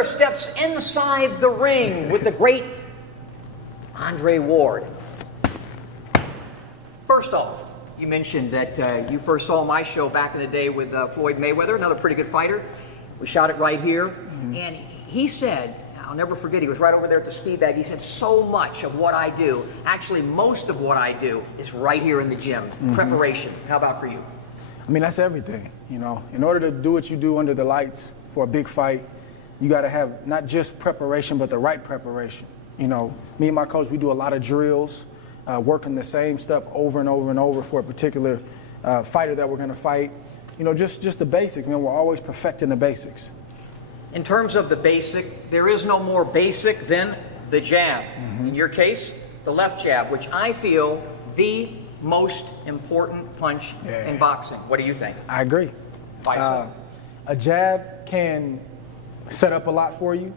winner steps inside the ring with the great Andre Ward. First off, you mentioned that you first saw my show back in the day with Floyd Mayweather, another pretty good fighter. We shot it right here, and he said, I'll never forget, he was right over there at the speed bag, he said, so much of what I do, actually most of what I do, is right here in the gym. Preparation. How about for you? I mean, that's everything, you know. In order to do what you do under the lights for a big fight, you got to have not just preparation, but the right preparation. You know, me and my coach, we do a lot of drills, working the same stuff over and over and over for a particular fighter that we're going to fight. You know, just the basics, man. We're always perfecting the basics. In terms of the basic, there is no more basic than the jab. In your case, the left jab, which I feel the most important punch in boxing. What do you think? I agree. A jab can set up a lot for you,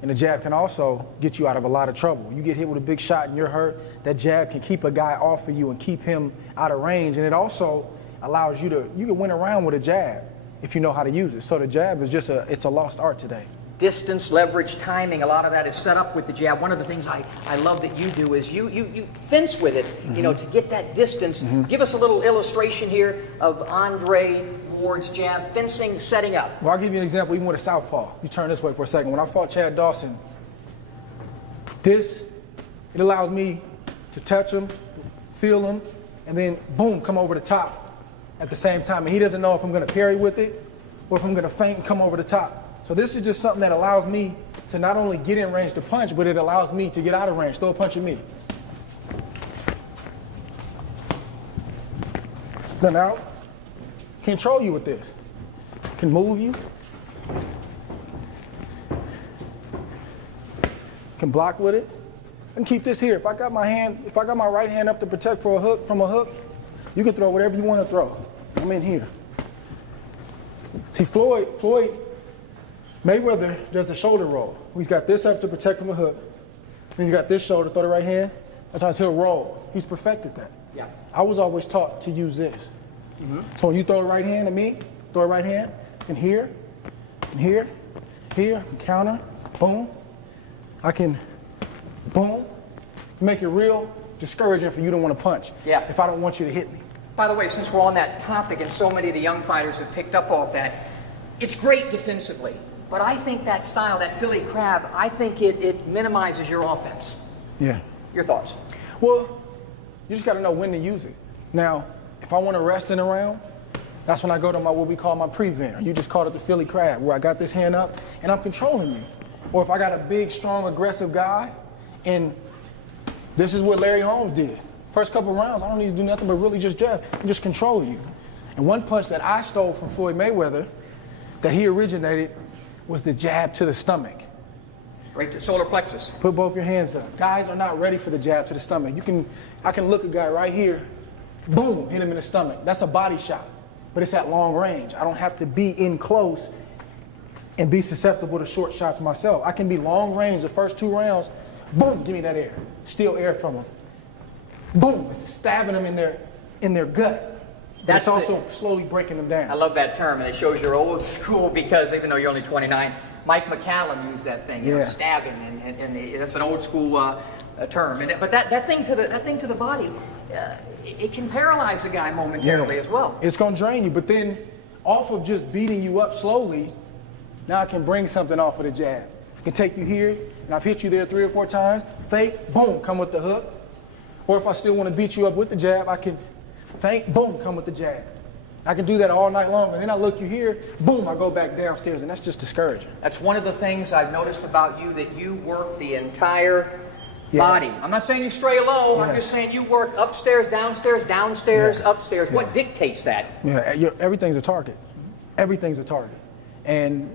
and a jab can also get you out of a lot of trouble. You get hit with a big shot and you're hurt, that jab can keep a guy off of you and keep him out of range, and it also allows you can win around with a jab if you know how to use it. So the jab is just it's a lost art today. Distance, leverage, timing, a lot of that is set up with the jab. One of the things I love that you do is you fence with it, you know, to get that distance. Give us a little illustration here of Andre Ward's jab, fencing, setting up. Well, I'll give you an example, even with a southpaw. You turn this way for a second. When I fought Chad Dawson, it allows me to touch him, feel him, and then boom, come over the top at the same time. And he doesn't know if I'm gonna parry with it or if I'm gonna feint and come over the top. So this is just something that allows me to not only get in range to punch, but it allows me to get out of range. Throw a punch at me. Then out. Control you with this. Can move you. Can block with it. And keep this here. If I got my right hand up to protect from a hook, you can throw whatever you want to throw. I'm in here. See, Floyd Mayweather does a shoulder roll. He's got this up to protect from a hook. And he's got this shoulder, throw the right hand. Sometimes he'll roll. He's perfected that. Yeah. I was always taught to use this. So when you throw a right hand at me, throw a right hand, and here, and counter, boom. I can, boom, make it real discouraging for you to want to punch. Yeah. If I don't want you to hit me. By the way, since we're on that topic and so many of the young fighters have picked up off that, it's great defensively. But I think that style, that Philly crab, I think it minimizes your offense. Yeah. Your thoughts? Well, you just got to know when to use it. Now, if I want to rest in a round, that's when I go to what we call my prevent. You just called it the Philly crab, where I got this hand up and I'm controlling you. Or if I got a big, strong, aggressive guy, and this is what Larry Holmes did. First couple rounds, I don't need to do nothing but really just jab and just control you. And one punch that I stole from Floyd Mayweather that he originated was the jab to the stomach. Right to solar plexus. Put both your hands up. Guys are not ready for the jab to the stomach. I can look a guy right here, boom, hit him in the stomach. That's a body shot, but it's at long range. I don't have to be in close and be susceptible to short shots myself. I can be long range the first 2 rounds, boom, give me that air. Steal air from them. Boom, it's stabbing them in their gut. That's also slowly breaking them down. I love that term, and it shows you're old school because even though you're only 29, Mike McCallum used that thing, you know, stabbing, and that's an old school term. But that thing to the body, it can paralyze a guy momentarily as well. It's going to drain you, but then off of just beating you up slowly, now I can bring something off of the jab. I can take you here, and I've hit you there 3 or 4 times, fake, boom, come with the hook. Or if I still want to beat you up with the jab, I can feint, boom, come with the jab. I can do that all night long, and then I look you here, boom, I go back downstairs, and that's just discouraging. That's one of the things I've noticed about you, that you work the entire body. I'm not saying you stray low, I'm just saying you work upstairs, downstairs, upstairs. What dictates that? Yeah, everything's a target. Everything's a target. And,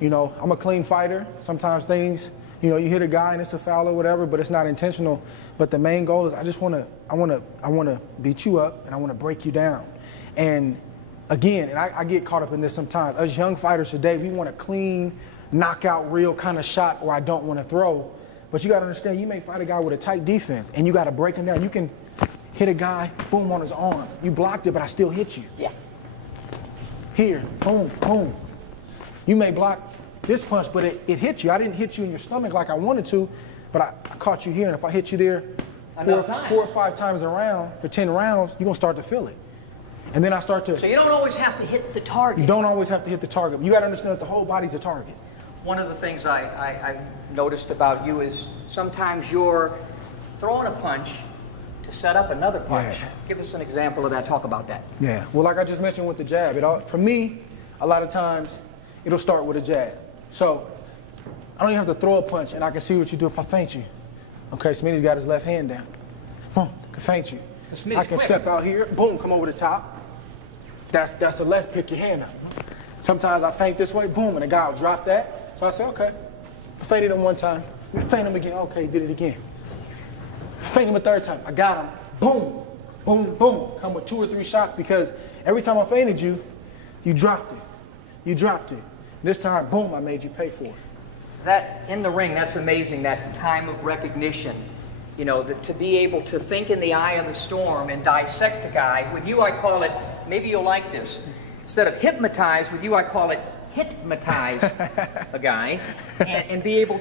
you know, I'm a clean fighter. Sometimes things, you know, you hit a guy and it's a foul or whatever, but it's not intentional. But the main goal is I want to beat you up and I want to break you down. And again, and I get caught up in this sometimes. Us young fighters today, we want a clean, knockout, real kind of shot, or I don't want to throw. But you got to understand, you may fight a guy with a tight defense, and you got to break him down. You can hit a guy, boom, on his arm. You blocked it, but I still hit you. Yeah. Here, boom, boom. You may block this punch, but it hit you. I didn't hit you in your stomach like I wanted to, but I caught you here, and if I hit you there 4 or 5 times around for 10 rounds, you're going to start to feel it. And then I start to... So you don't always have to hit the target. You don't always have to hit the target. You got to understand that the whole body's a target. One of the things I've noticed about you is sometimes you're throwing a punch to set up another punch. Yeah. Give us an example of that. Talk about that. Yeah. Well, like I just mentioned with the jab, for me, a lot of times, it'll start with a jab. So I don't even have to throw a punch, and I can see what you do if I feint you. Okay, Smitty's got his left hand down. Boom, can feint you. I can step out here, boom, come over the top. That's a let's pick your hand up. Sometimes I feint this way, boom, and the guy will drop that. So I say, okay, I feinted him one time. Feint him again, okay, did it again. Feint him a third time, I got him. Boom, boom, boom. Come with 2 or 3 shots because every time I feinted you, you dropped it. You dropped it. This time, boom, I made you pay for it. That, in the ring, that's amazing, that time of recognition. You know, to be able to think in the eye of the storm and dissect a guy. With you, I call it, maybe you'll like this, instead of hypnotize, with you, I call it hypnotize a guy and be able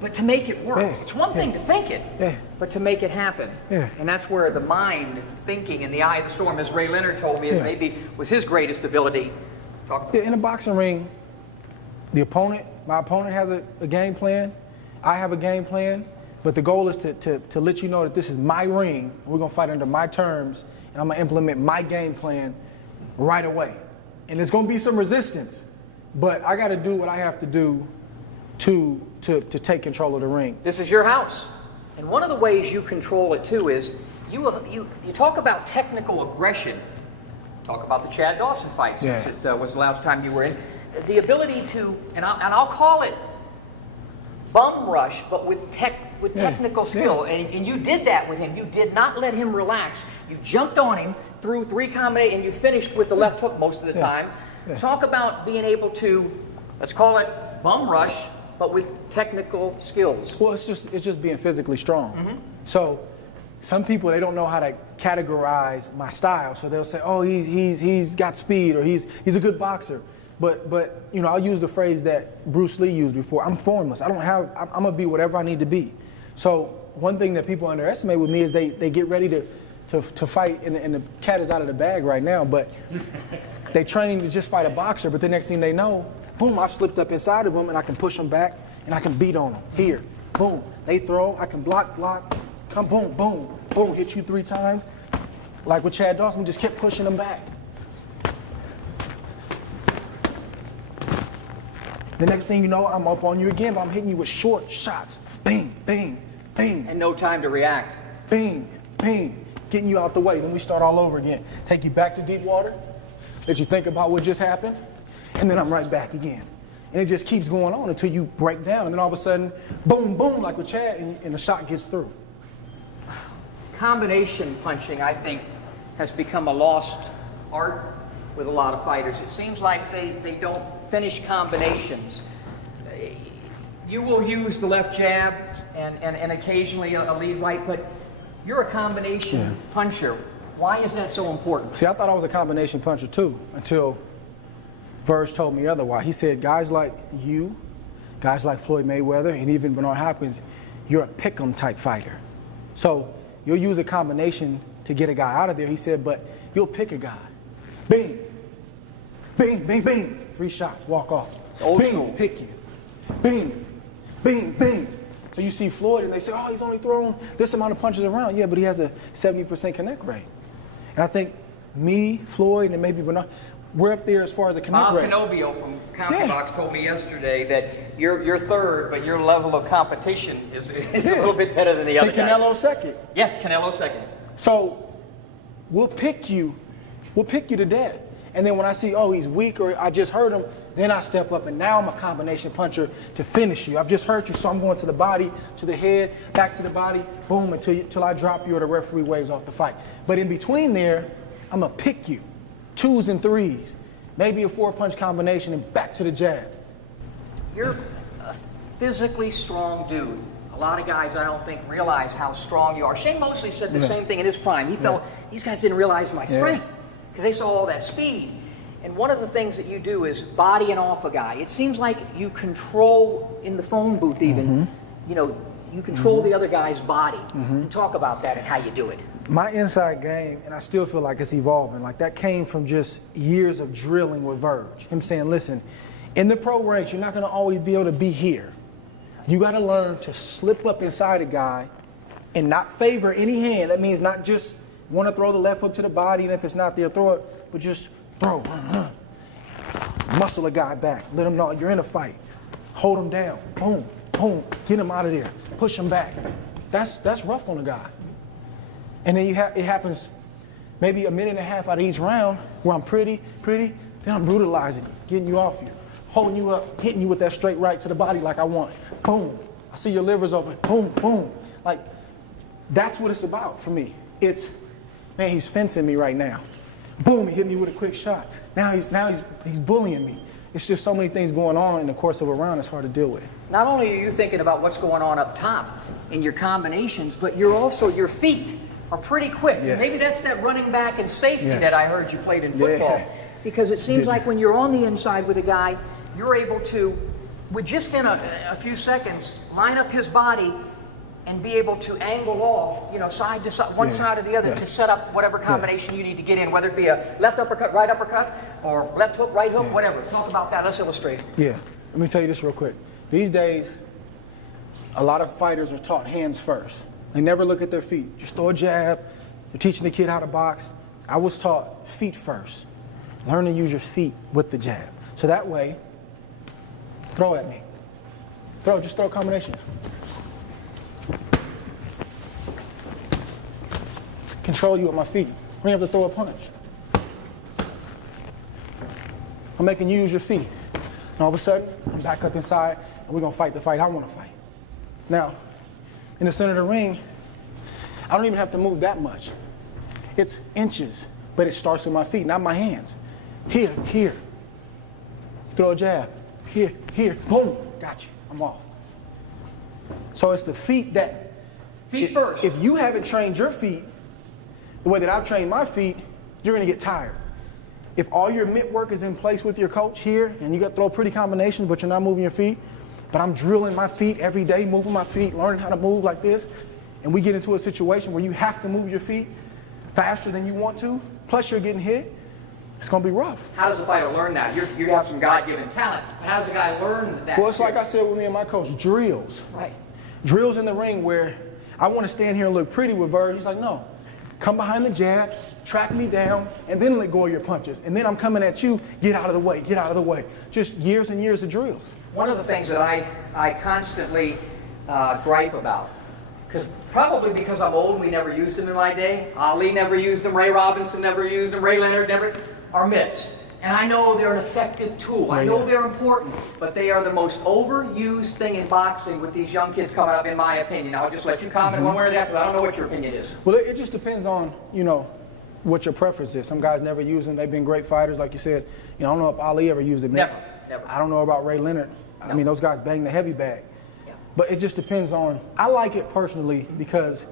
but to make it work. Yeah. It's one thing to think it, but to make it happen. Yeah. And that's where the mind thinking in the eye of the storm, as Ray Leonard told me, was his greatest ability. Talk about in a boxing ring, my opponent has a game plan. I have a game plan. But the goal is to let you know that this is my ring. We're going to fight under my terms, and I'm going to implement my game plan right away. And there's going to be some resistance, but I got to do what I have to do to take control of the ring. This is your house. And one of the ways you control it, too, is you talk about technical aggression. Talk about the Chad Dawson fight, since it was the last time you were in. The ability to, and I'll call it bum rush, but with technical skill. And you did that with him. You did not let him relax. You jumped on him, threw 3 combinations, and you finished with the left hook most of the time. Talk about being able to, let's call it bum rush, but with technical skills. Well, it's just being physically strong. Mm-hmm. So some people, they don't know how to categorize my style. So they'll say, oh, he's got speed, or he's a good boxer. But you know, I'll use the phrase that Bruce Lee used before. I'm formless. I'm gonna be whatever I need to be. So one thing that people underestimate with me is they get ready to fight, and the cat is out of the bag right now, but they train to just fight a boxer, but the next thing they know, boom, I slipped up inside of them, and I can push them back, and I can beat on them. Here, boom, they throw, I can block, come, boom, boom, boom, hit you 3 times. Like with Chad Dawson, we just kept pushing them back. The next thing you know, I'm up on you again, but I'm hitting you with short shots. Bang, bang, bang. And no time to react. Bang, bang. Getting you out the way. Then we start all over again. Take you back to deep water. Let you think about what just happened. And then I'm right back again. And it just keeps going on until you break down. And then all of a sudden, boom, boom, like with Chad, and the shot gets through. Combination punching, I think, has become a lost art with a lot of fighters. It seems like they don't finish combinations. You will use the left jab and occasionally a lead right, but you're a combination puncher. Why is that so important? See, I thought I was a combination puncher too, until Verge told me otherwise. He said, guys like you, guys like Floyd Mayweather, and even Bernard Hopkins, you're a pick'em type fighter. So you'll use a combination to get a guy out of there. He said, but you'll pick a guy. Bing, bing, bing, bing. 3 shots, walk off. Old bing, school. pick you. Bing, bing, bing. So you see Floyd, and they say, oh, he's only throwing this amount of punches around. Yeah, but he has a 70% connect rate. And I think me, Floyd, and maybe Bernard, we're up there as far as the connect rate. Bob Canobio from Counterbox told me yesterday that you're third, but your level of competition is a little bit better than the other guys. Canelo's second. Yeah, Canelo's second. So we'll pick you to death. And then when I see, oh, he's weak, or I just hurt him, then I step up, and now I'm a combination puncher to finish you. I've just hurt you, so I'm going to the body, to the head, back to the body, boom, until I drop you or the referee waves off the fight. But in between there, I'm going to pick you, 2s and 3s, maybe a 4-punch combination, and back to the jab. You're a physically strong dude. A lot of guys, I don't think, realize how strong you are. Shane Mosley said the same thing in his prime. He felt these guys didn't realize my strength because they saw all that speed. And one of the things that you do is bodying off a guy. It seems like you control, in the phone booth even, you know, you control the other guy's body. And talk about that and how you do it. My inside game, and I still feel like it's evolving, like that came from just years of drilling with Verge. Him saying, listen, in the pro ranks, you're not going to always be able to be here. You got to learn to slip up inside a guy and not favor any hand. That means not just want to throw the left hook to the body, and if it's not there, throw it, but just throw. Muscle a guy back. Let him know you're in a fight. Hold him down. Boom, boom. Get him out of there. Push him back. That's rough on a guy. And then it happens maybe a minute and a half out of each round where I'm pretty, then I'm brutalizing you, getting you off you, holding you up, hitting you with that straight right to the body like I want. Boom. I see your liver's open. Boom, boom. Like, that's what it's about for me. It's, man, he's fencing me right now. Boom, he hit me with a quick shot. Now he's bullying me. It's just so many things going on in the course of a round, it's hard to deal with. Not only are you thinking about what's going on up top in your combinations, but you're also, your feet are pretty quick. Yes. And maybe that's that running back and safety Yes. that I heard you played in football. Yeah. Because it seems like when you're on the inside with a guy, you're able to, with just in a few seconds, line up his body and be able to angle off, you know, side to side, one side or the other, to set up whatever combination you need to get in, whether it be a left uppercut, right uppercut, or left hook, right hook, whatever. Talk about that. Let's illustrate. Yeah. Let me tell you this real quick. These days, a lot of fighters are taught hands first. They never look at their feet. Just throw a jab. They're teaching the kid how to box. I was taught feet first. Learn to use your feet with the jab. So that way, throw at me. Just throw a combination. Control you with my feet. I don't have to throw a punch. I'm making you use your feet. And all of a sudden, I'm back up inside, and we're going to fight the fight I want to fight. Now, in the center of the ring, I don't even have to move that much. It's inches, but it starts with my feet, not my hands. Here. Throw a jab. Here. Boom. Got you. I'm off. So it's the feet that... Feet first. If you haven't trained your feet the way that I've trained my feet, you're going to get tired. If all your mitt work is in place with your coach here, and you got to throw pretty combinations, but you're not moving your feet, but I'm drilling my feet every day, moving my feet, learning how to move like this, and we get into a situation where you have to move your feet faster than you want to, plus you're getting hit, it's going to be rough. How does a fighter learn that? You have some God-given talent. How does a guy learn that? Well, it's like I said with me and my coach, drills. Right. Drills in the ring where I want to stand here and look pretty with Verge. He's like, no. Come behind the jab, track me down, and then let go of your punches. And then I'm coming at you, get out of the way. Just years and years of drills. One of the things that I constantly gripe about, probably because I'm old and we never used them in my day. Ali never used them, Ray Robinson never used them, Ray Leonard never, are mitts. And I know they're an effective tool. I know they're important, but they are the most overused thing in boxing with these young kids coming up, in my opinion. I'll just let you comment one way or the other, because I don't know what your opinion is. Well, it just depends on, what your preference is. Some guys never use them. They've been great fighters, like you said. I don't know if Ali ever used it. Never. I don't know about Ray Leonard. I mean, those guys bang the heavy bag. Yeah. But it just depends on, I like it personally because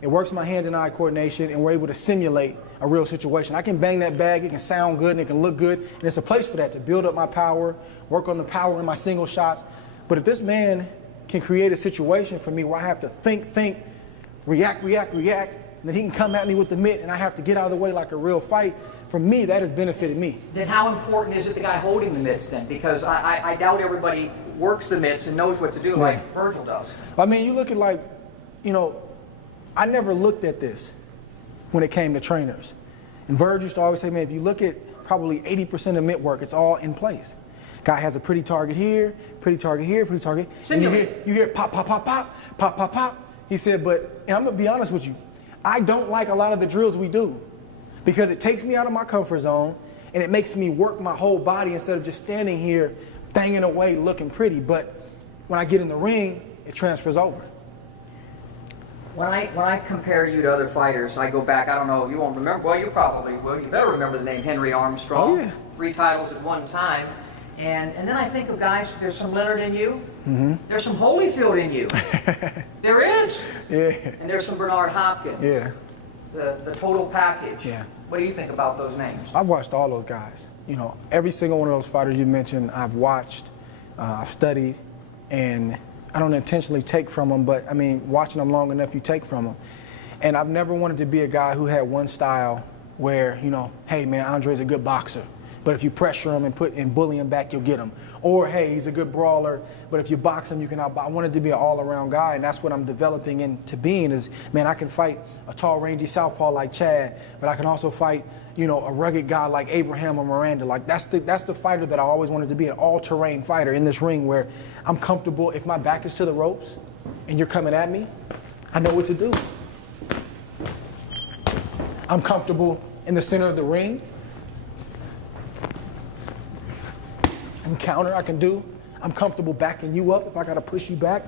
it works my hand and eye coordination, and we're able to simulate a real situation. I can bang that bag, it can sound good, and it can look good, and there's a place for that to build up my power, work on the power in my single shots. But if this man can create a situation for me where I have to think, react, and then he can come at me with the mitt, and I have to get out of the way like a real fight, for me, that has benefited me. Then how important is it the guy holding the mitts then? Because I doubt everybody works the mitts and knows what to do like Berchelt does. I mean, you look at I never looked at this when it came to trainers. And Verge used to always say, man, if you look at probably 80% of mitt work, it's all in place. Guy has a pretty target here, pretty target here, pretty target. And you hear pop, pop, pop, pop, pop, pop, pop. He said, and I'm going to be honest with you, I don't like a lot of the drills we do because it takes me out of my comfort zone and it makes me work my whole body instead of just standing here banging away looking pretty. But when I get in the ring, it transfers over. When I compare you to other fighters, I go back, I don't know, you won't remember, well, you probably will. You better remember the name Henry Armstrong. Oh, yeah. 3 titles at one time. And then I think of guys, there's some Leonard in you. Mm-hmm. There's some Holyfield in you. There is. Yeah. And there's some Bernard Hopkins. Yeah. The total package. Yeah. What do you think about those names? I've watched all those guys. you know, every single one of those fighters you mentioned, I've watched, I've studied, and I don't intentionally take from them, but I mean, watching them long enough, you take from them. And I've never wanted to be a guy who had one style where, you know, hey man, Andre's a good boxer, but if you pressure him and bully him back, you'll get him. Or hey, he's a good brawler, but if you box him, you can outbox. I wanted to be an all-around guy, and that's what I'm developing into being. Is, man, I can fight a tall, rangy southpaw like Chad, but I can also fight, you know, a rugged guy like Abraham or Miranda. Like that's the fighter that I always wanted to be, an all-terrain fighter in this ring where I'm comfortable. If my back is to the ropes and you're coming at me, I know what to do. I'm comfortable in the center of the ring. And counter I can do. I'm comfortable backing you up if I gotta push you back.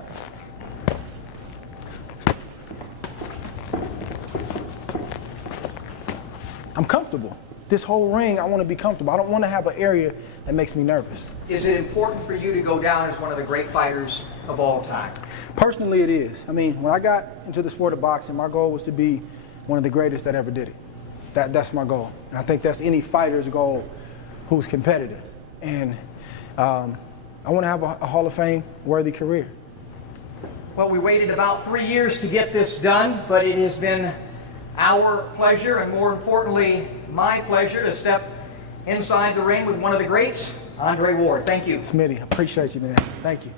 I'm comfortable. This whole ring, I wanna be comfortable. I don't wanna have an area that makes me nervous. Is it important for you to go down as one of the great fighters of all time? Personally, it is. I mean, when I got into the sport of boxing, my goal was to be one of the greatest that ever did it. That's my goal. And I think that's any fighter's goal who's competitive. And I want to have a Hall of Fame worthy career. Well, we waited about 3 years to get this done, but it has been our pleasure, and more importantly, my pleasure, to step inside the ring with one of the greats, Andre Ward. Thank you. Smitty, I appreciate you, man. Thank you.